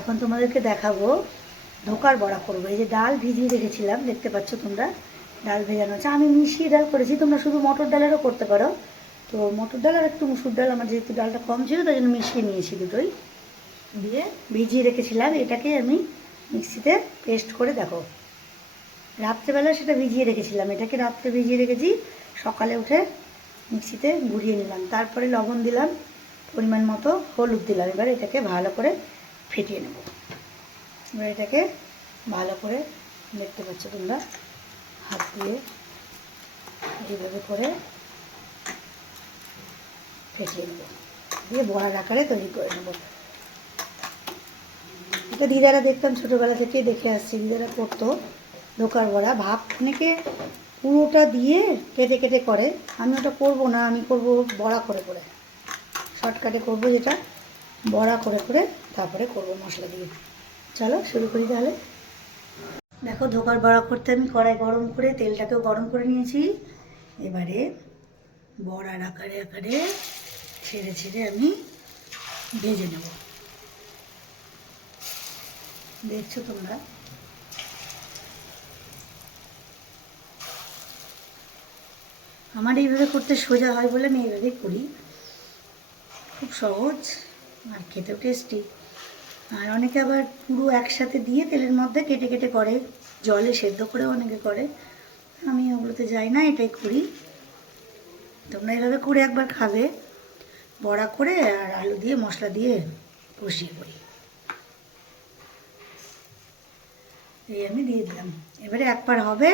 এখন তোমাদেরকে দেখাবো ধোকার বড়া করব। এই যে ডাল ভিজিয়ে রেখেছিলাম, দেখতে পাচ্ছ তোমরা? ডাল ভেজানো আছে। আমি মিশিয়ে ডাল করেছি, তোমরা শুধু মটর ডালেরও করতে পারো। তো মটর ডাল আর একটু মুসুর ডাল, আমার যেহেতু ডালটা কম ছিল, তাই জন্য মিশিয়ে নিয়েছি দুটোই। দিয়ে ভিজিয়ে রেখেছিলাম, এটাকে আমি মিক্সিতে পেস্ট করে দেখো। রাত্রেবেলা সেটা ভিজিয়ে রেখেছিলাম, এটাকে রাত্রে ভিজিয়ে রেখেছি, সকালে উঠে মিক্সিতে গুঁড়িয়ে নিলাম। তারপরে লবণ দিলাম, পরিমাণ মতো হলুদ দিলাম। এবার এটাকে ভালো করে ফেটিয়ে নেব। এবার এটাকে ভালো করে দেখতে পাচ্ছ তোমরা, হাত দিয়ে এইভাবে করে ফেটিয়ে নেব। দিয়ে বড়ার আকারে তৈরি করে নেব। এটা দিদারা দেখতাম ছোটোবেলা থেকেই দেখে আসছি, দিদারা করতো। ধোকার বড়া, ভাব অনেকে পুরোটা দিয়ে কেটে কেটে করে। আমি ওটা করব না, আমি করব বড়া করে করে। শর্টকাটে করব যেটা। বড়া করে করে তারপরে করব মশলা দিয়ে। চলো শুরু করি তাহলে। দেখো ধোকার বড়া করতে আমি কড়াই গরম করে তেলটাকেও গরম করে নিয়েছি। এবারে বড়ার আকারে আকারে ছেড়ে ছেড়ে আমি ভেজে নেব। দেখছ তোমরা? আমার এইভাবে করতে সোজা হয় বলে আমি এইভাবেই করি। খুব সহজ। আর খেতেও টেস্টি আর অনেকে আবার পুরো একসাথে দিয়ে তেলের মধ্যে কেটে কেটে করে, জলে সেদ্ধ করেও অনেকে করে। আমি ওগুলোতে যাই না, এটাই করি। তোমরা এভাবে করে একবার খাবে। বড়া করে আর আলু দিয়ে, মশলা দিয়ে কষিয়ে করি। এই আমি দিয়ে দিলাম। এবারে একবার হবে,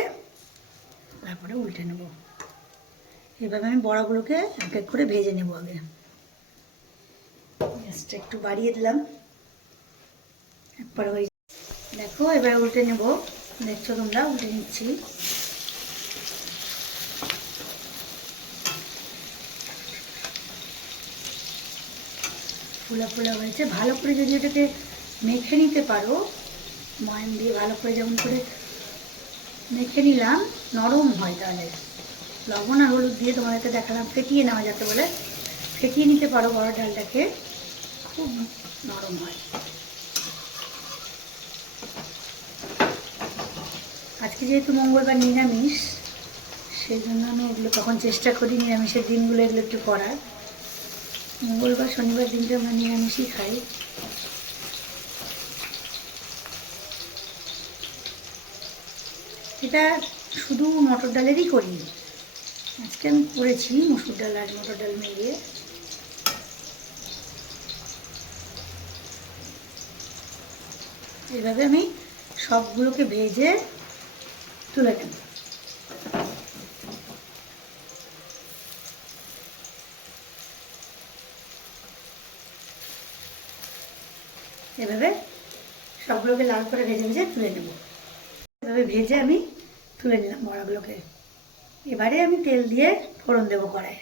তারপরে উল্টে নেব। এভাবে আমি বড়াগুলোকে এক এক করে ভেজে নেব আগে। গ্যাসটা একটু বাড়িয়ে দিলাম। একবার হয়ে দেখো, এবার উল্টে নেব। দেখছ তোমরা উল্টে নিচ্ছি। ফোলা ফোলা হয়েছে। ভালো করে যদি এটাকে মেখে নিতে পারো ময়ান দিয়ে ভালো করে যেমন করে মেখে নিলাম, নরম হয় তাহলে। লবণ আর হলুদ দিয়ে তোমাদেরকে দেখালাম, ফেটিয়ে নেওয়া যাতে বলে। ফেটিয়ে নিতে পারো বড় ডালটাকে। খুব নরম হয়। আজকে যেহেতু মঙ্গলবার নিরামিষ, সেই জন্য আমি এগুলো তখন চেষ্টা করি নিরামিষের দিনগুলো এগুলো একটু করার। মঙ্গলবার, শনিবার দিনটা আমরা নিরামিষই খাই। এটা শুধু মটর ডালেরই করি। আজকে আমি করেছি মসুর ডাল আর মটর ডাল মিলিয়ে। এভাবে আমি সবগুলোকে ভেজে তুলে নেব। এভাবে সবগুলোকে লাল করে ভেজে ভেজে তুলে নেব। এভাবে ভেজে আমি তুলে নিলাম বড়াগুলোকে। এবারে আমি তেল দিয়ে ফোড়ন দেবো কড়াই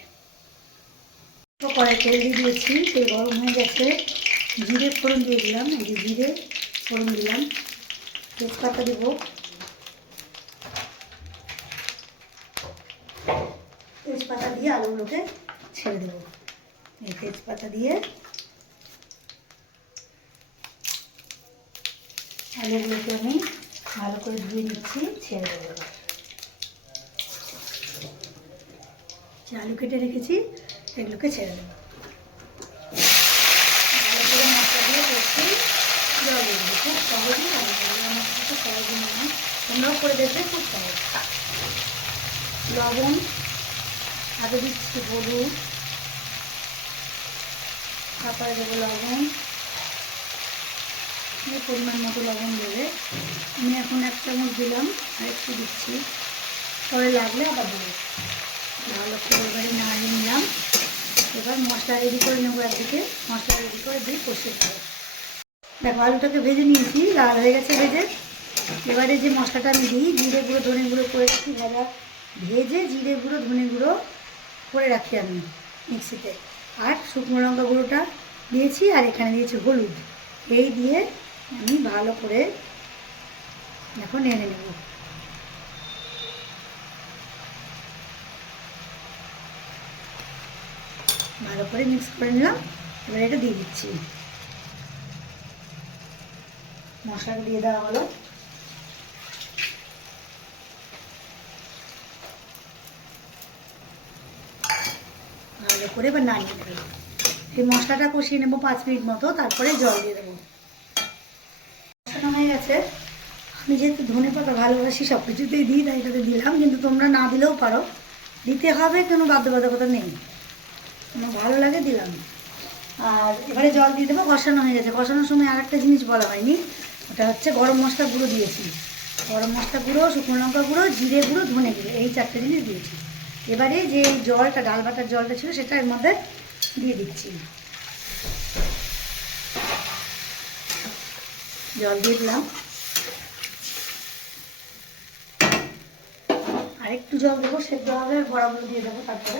কড়াই তেল দিয়ে দিয়েছি, তেল গরম হয়ে গেছে। জিরে ফোড়ন দিয়ে দিলাম, এই যে জিরে ফোড়ন দিলাম। তেজপাতা দেবো। তেজপাতা দিয়ে আলুগুলোকে ছেড়ে দেবো। এই তেজপাতা দিয়ে আলুগুলোকে আমি ভালো করে ধুয়ে নিচ্ছি, ছেড়ে দেবো আলু কেটে রেখেছি, এগুলোকে ছেড়ে দেবো ভালো করে মশলা দিয়ে করছি জল দিয়ে দেবো খুব সহজই করব, আমার খুব সহজই মনে হয়। তোমরাও করে দেখবে, খুব সহজ। লবণ আগে দিচ্ছি হলুদ, তারপরে দেবো লবণ। পরিমাণ মতো লবণ দেবে। আমি এখন এক চামচ দিলাম, আর দিচ্ছি। পরে লাগলে আবার দেবো। ভালো করে এবারে নাড়িয়ে নিলাম। এবার মশলা রেডি করে নেব একদিকে। মশলা রেডি করে দিয়ে কষিয়ে দেবো দেখো, আলুটাকে ভেজে নিয়েছি, লাল হয়ে গেছে ভেজে। এবারে যে মশলাটা আমি দিই, জিরে গুঁড়ো, ধনে গুঁড়ো করে রাখি, ভাজা। ভেজে জিরে গুঁড়ো, ধনে গুঁড়ো করে রাখি আমি মিক্সিতে। আর শুকনো লঙ্কা গুঁড়োটা দিয়েছি, আর এখানে দিয়েছি হলুদ। এই দিয়ে আমি ভালো করে এখন নেড়ে নেব। ভালো করে মিক্স করে নিলাম, এবার এটা দিয়ে দিচ্ছি। মশলাটা দিয়ে দেওয়া হলো। ভালো করে এবার নাড়িয়ে দেবো এই মশলাটা কষিয়ে নেব পাঁচ মিনিট মতো, তারপরে জল দিয়ে দেবো। কষানো হয়ে গেছে। আমি যেহেতু ধনে পাতা ভালোবাসি সব কিছুতেই দিই, তাই এটাতে দিলাম। কিন্তু তোমরা না দিলেও পারো। দিতে হবে, কোনো বাধ্যবাধকতা নেই। আমার ভালো লাগে দিলাম। আর এবারে জল দিয়ে দেবো, কষানো হয়ে গেছে। কষানোর সময় আর একটা জিনিস বলা হয়নি। ওটা হচ্ছে গরম মশলা গুঁড়ো দিয়েছি। গরম মশলা গুঁড়ো, শুকনো লঙ্কা গুঁড়ো, জিরে গুঁড়ো, ধনে গুঁড়ো, এই চারটে জিনিস দিয়েছি। এবারে যে জলটা, ডাল বাটার জলটা ছিল সেটা এর মধ্যে দিয়ে দিচ্ছি। জল দিয়ে দিলাম। আর একটু জল দেবো, সেদ্ধ হবে, বড়াগুলো দিয়ে দেবো তারপরে।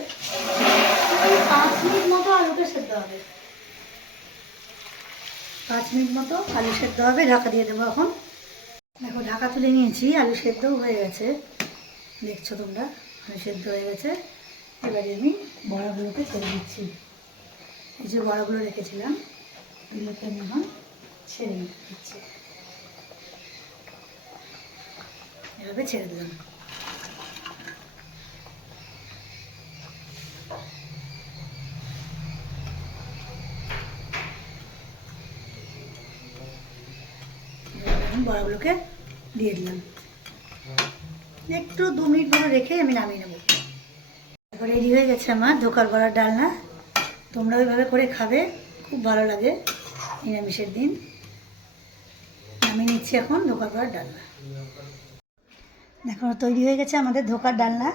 পাঁচ মিনিট মতো আলুটা সেদ্ধ হবে। পাঁচ মিনিট মতো আলু সেদ্ধ হবে, ঢাকা দিয়ে দেবো এখন। দেখো, ঢাকা তুলে নিয়েছি, আলু সেদ্ধও হয়ে গেছে। দেখছ তোমরা, আলু সেদ্ধ হয়ে গেছে। এবারে আমি বড়াগুলোকে ছেড়ে দিচ্ছি। এই যে বড়াগুলো রেখেছিলাম, এগুলোকে আমি এখন ছেড়ে দিচ্ছি। এভাবে ছেড়ে দিলাম এবার আমি বড়াগুলোকে দিয়ে দিলাম। একটু দু মিনিট মতো রেখে আমি নামিয়ে নেব। এবার রেডি হয়ে গেছে আমার ধোকার বড়ার ডালনা। তোমরা ওইভাবে করে খাবে, খুব ভালো লাগে নিরামিষের দিন। নামিয়ে নিচ্ছি এখন ধোকার বড়ার ডালনা। দেখো, তৈরি হয়ে গেছে আমাদের ধোকার ডালনা।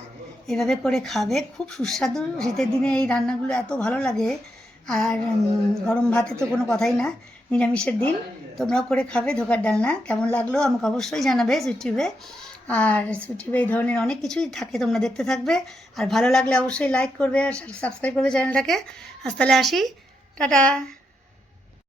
এভাবে করে খাবে। খুব সুস্বাদু শীতের দিনে এই রান্নাগুলো এত ভালো লাগে। আর গরম ভাতে তো কোনো কথাই না, নিরামিষের দিন। তোমরাও করে খাবে ধোকার ডালনা। কেমন লাগল আমাকে অবশ্যই জানাবে ইউটিউবে। আর ইউটিউবে এই ধরনের অনেক কিছুই থাকে, তোমরা দেখতে থাকবে। আর ভালো লাগলে অবশ্যই লাইক করবে আর সাবস্ক্রাইব করবে চ্যানেলটাকে। আজ তাহলে আসি। টাটা।